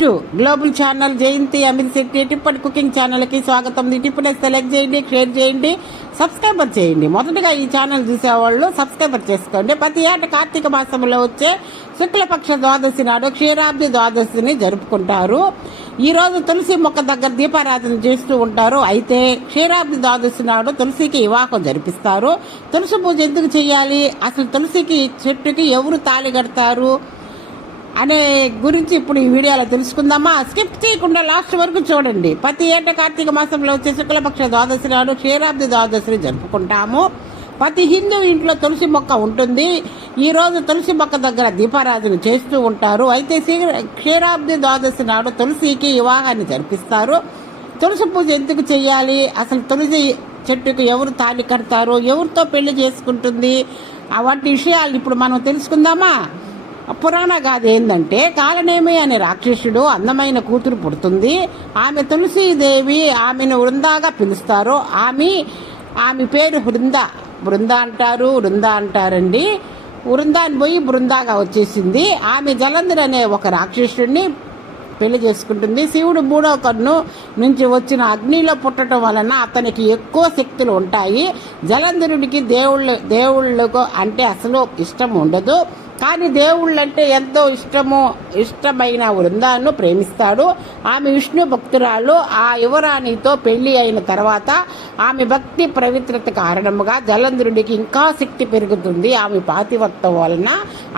To global channel Jayanthi Amit Shetty టిప్పటి cooking ఛానల్కి స్వాగతం. ఈ టిప్పుని సెలెక్ట్ చేయండి, షేర్ చేయండి, సబ్స్క్రైబర్ చేయండి. మొదటగా ఈ ఛానల్ చూసేవాళ్ళు సబ్స్క్రైబర్ చేసుకోండి. ప్రతి ఏట కార్తీక మాసంలో వచ్చే శుక్లపక్ష ద్వాదశి నాడు క్షీరాబ్ది ద్వాదశిని జరుపుకుంటారు. ఈరోజు తులసి మొక్క దగ్గర దీపారాధన చేస్తూ ఉంటారు. అయితే క్షీరాబ్ది ద్వాదశి నాడు తులసికి వివాహం జరిపిస్తారు. తులసి పూజ ఎందుకు చేయాలి, అసలు తులసికి చెట్టుకి ఎవరు తాళి కడతారు అనే గురించి ఇప్పుడు ఈ వీడియోలో తెలుసుకుందామా. స్కిప్ చేయకుండా లాస్ట్ వరకు చూడండి. ప్రతి ఏటా కార్తీక మాసంలో వచ్చే శుక్లపక్ష ద్వాదశి నాడు క్షీరాబ్ది ద్వాదశిని జరుపుకుంటాము. ప్రతి హిందూ ఇంట్లో తులసి మొక్క ఉంటుంది. ఈరోజు తులసి మొక్క దగ్గర దీపారాధన చేస్తూ ఉంటారు. అయితే క్షీరాబ్ది ద్వాదశి నాడు తులసికి వివాహాన్ని జరిపిస్తారు. తులసి పూజ ఎందుకు చేయాలి, అసలు తులసి చెట్టుకు ఎవరు తాళి కడతారు, ఎవరితో పెళ్లి చేసుకుంటుంది, వంటి విషయాలు ఇప్పుడు మనం తెలుసుకుందామా. పురాణ గాథ ఏంటంటే, కాలనేమి అనే రాక్షసుడు అందమైన కూతురు పుడుతుంది. ఆమె తులసీదేవి ఆమెను వృందాగా పిలుస్తారు. ఆమె పేరు బృంద అంటారండి. వృందాన్ని పోయి బృందాగా వచ్చేసింది. ఆమె జలంధర్ అనే ఒక రాక్షసుడిని పెళ్లి చేసుకుంటుంది. శివుడు మూడో కన్ను నుంచి వచ్చిన అగ్నిలో పుట్టడం వలన అతనికి ఎక్కువ శక్తులు ఉంటాయి. జలంధరుడికి దేవుళ్ళకు అంటే అసలు ఇష్టం ఉండదు. కానీ దేవుళ్ళంటే ఎంతో ఇష్టమైన వృందాన్ని ప్రేమిస్తాడు. ఆమె విష్ణు భక్తురాలు. ఆ యువరాణితో పెళ్లి అయిన తర్వాత ఆమె భక్తి పవిత్రత కారణముగా జలంధరుడికి ఇంకా శక్తి పెరుగుతుంది. ఆమె పాతివత్వం వలన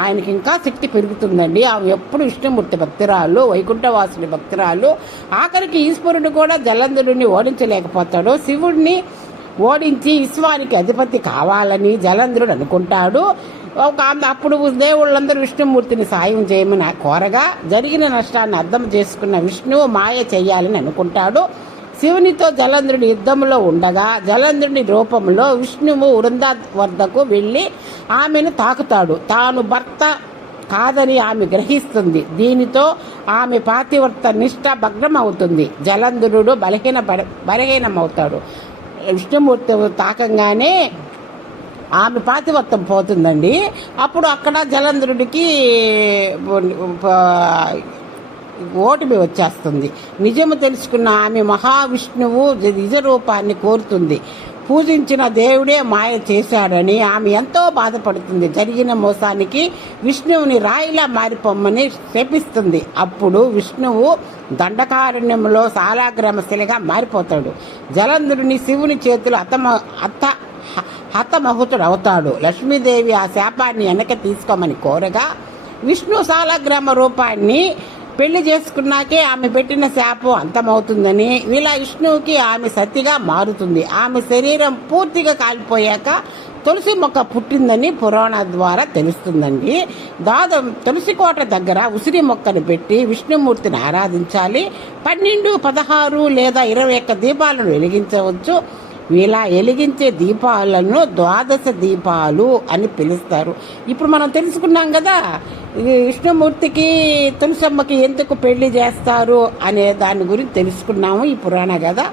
ఆయనకి ఇంకా శక్తి పెరుగుతుందండి. ఆమె ఎప్పుడు విష్ణుమూర్తి భక్తురాలు, వైకుంఠవాసుని భక్తురాలు. ఆఖరికి ఈశ్వరుడు కూడా జలంధరుడిని ఓడించలేకపోతాడు. శివుడిని ఓడించి విశ్వానికి అధిపతి కావాలని జలంధరుడు అనుకుంటాడు. అప్పుడు దేవుళ్ళందరూ విష్ణుమూర్తిని సాయం చేయమని కోరగా జరిగిన నష్టాన్ని అర్థం చేసుకున్న విష్ణువు మాయ చేయాలని అనుకుంటాడు. శివునితో జలంధరుడి యుద్ధంలో ఉండగా జలంధరుడి రూపంలో విష్ణువు వృందా వద్దకు వెళ్ళి ఆమెను తాకుతాడు. తాను భర్త కాదని ఆమె గ్రహిస్తుంది. దీనితో ఆమె పాతివ్రత నిష్ఠ భగ్నం అవుతుంది. జలంధరుడు బలహీనమవుతాడు. విష్ణుమూర్తి తాకంగానే ఆమె పాతివత్వం పోతుందండి. అప్పుడు అక్కడ జలంధరుడికి ఓటమి వచ్చేస్తుంది. నిజము తెలుసుకున్న ఆమె మహావిష్ణువు నిజ రూపాన్ని కోరుతుంది. పూజించిన దేవుడే మాయ చేశాడని ఆమె ఎంతో బాధపడుతుంది. జరిగిన మోసానికి విష్ణువుని రాయిలా మారిపోమ్మని శపిస్తుంది. అప్పుడు విష్ణువు దండకారణ్యంలో సాలాగ్రామశిలగా మారిపోతాడు. జలంధరుని శివుని చేతులు హతమహుతుడవుతాడు. లక్ష్మీదేవి ఆ శాపాన్ని వెనక తీసుకోమని కోరగా విష్ణు సాలగ్రామ రూపాన్ని పెళ్లి చేసుకున్నాకే ఆమె పెట్టిన శాపం అంతమవుతుందని ఇలా విష్ణువుకి ఆమె సతిగా మారుతుంది. ఆమె శరీరం పూర్తిగా కాలిపోయాక తులసి మొక్క పుట్టిందని పురాణ ద్వారా తెలుస్తుందండి. తులసి కోట దగ్గర ఉసిరి మొక్కను పెట్టి విష్ణుమూర్తిని ఆరాధించాలి. 12, 16 లేదా 21 దీపాలను వెలిగించవచ్చు. ఇలా వెలిగించే దీపాలను ద్వాదశ దీపాలు అని పిలుస్తారు. ఇప్పుడు మనం తెలుసుకున్నాం కదా, విష్ణుమూర్తికి తులసమ్మకి ఎందుకు పెళ్లి చేస్తారు అనే దాని గురించి తెలుసుకున్నాము ఈ పురాణ కదా.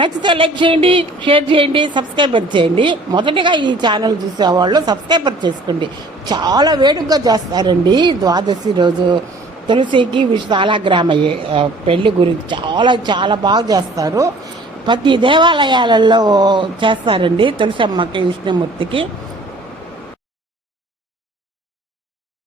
నచ్చితే లైక్ చేయండి, షేర్ చేయండి, సబ్స్క్రైబర్ చేయండి. మొదటిగా ఈ ఛానల్ చూసేవాళ్ళు సబ్స్క్రైబర్ చేసుకోండి. చాలా వేడుకగా చేస్తారండి ద్వాదశి రోజు తులసికి సాలగ్రామ పెళ్లి గురించి చాలా బాగా చేస్తారు. ప్రతి దేవాలయాలలో చేస్తారండి తులసమ్మకి విష్ణుమూర్తికి.